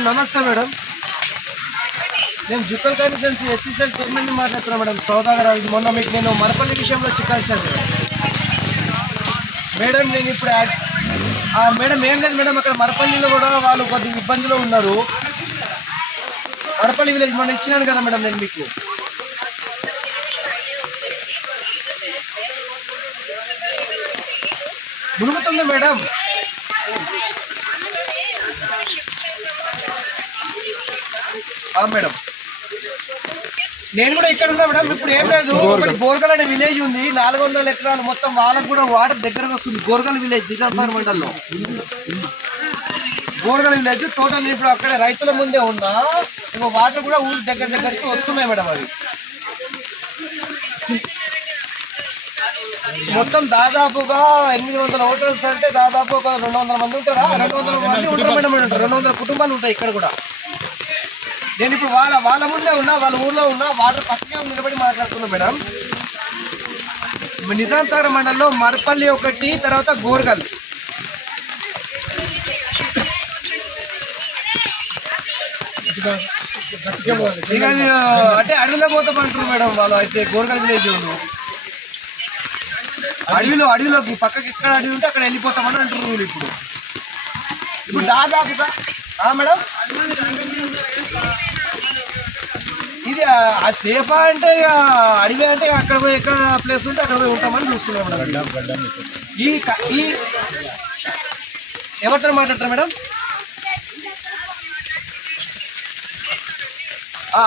Madam నమస్తే madam. నేను Jukkal constituency SC cell chairman మాట్లాడుతున్నాను మేడం. సౌదాగర్ మొన్న మీకు నేను మరపల్లి విషయంలో చిక్కాల్సాను మేడం. నేను ఇప్పుడు మేడం ఏం లేదు మేడం, అక్కడ మరపల్లిలో కూడా వాళ్ళు కొద్దిగా ఇబ్బందిలో ఉన్నారు. మరపల్లి విలేజ్ మొన్న ఇచ్చినాను కదా మేడం నేను మీకు. మునుగుతుంది మేడం. మేడం నేను కూడా ఇక్కడ ఉన్నా మేడం. ఇప్పుడు ఏం లేదు, ఒకటి గోర్గల్ అనే విలేజ్ ఉంది, 400 ఎకరాలు మొత్తం. వాళ్ళకు కూడా వాటర్ దగ్గరకు వస్తుంది. గోర్గల్ విలేజ్ నిజాంసాగర్ మండల్లో గోర్గల్ విలేజ్ టోటల్. ఇప్పుడు అక్కడ రైతుల ముందే ఉన్నా, ఇంకో వాటర్ కూడా ఊరి దగ్గరికి వస్తున్నాయి మేడం. అవి మొత్తం దాదాపుగా 800 హోటల్స్ అంటే దాదాపు ఒక 200 మంది ఉంటారా? 200 మంది ఉంటారు మేడం. 200 కుటుంబాలు ఉంటాయి ఇక్కడ కూడా. నేను ఇప్పుడు వాళ్ళ ముందే ఉన్నా, వాళ్ళ ఊర్లో ఉన్నా, వాటర్ పక్కనే నిలబడి మాట్లాడుతున్నా మేడం. నిజాంసాగర్ మండలంలో మరపల్లి ఒకటి, తర్వాత గోర్గల్. ఇక అంటే అడవిలో పోతామంటారు మేడం వాళ్ళు. అయితే గోర్గల్ విలేజ్ అడవిలోకి పక్కకి ఎక్కడ అడవి ఉంటే అక్కడ వెళ్ళిపోతామని అంటున్నారు. ఇప్పుడు దాదాపుగా మేడం ఇది సేఫా అంటే ఇక అడవి అంటే అక్కడ పోయి ఎక్కడ ప్లేస్ ఉంటే అక్కడ పోయి ఉంటామని చూస్తున్నాం మేడం. ఈ ఎవరితో మాట్లాడతారు మేడం?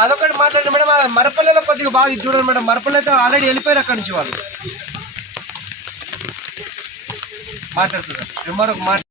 అదొకటి మాట్లాడండి మేడం. మరపల్లిలో కొద్దిగా బాగా ఇది చూడండి మేడం. మరపల్లి అయితే ఆల్రెడీ వెళ్ళిపోయారు అక్కడి నుంచి వాళ్ళు. మాట్లాడుతున్నారు మరొక మాట.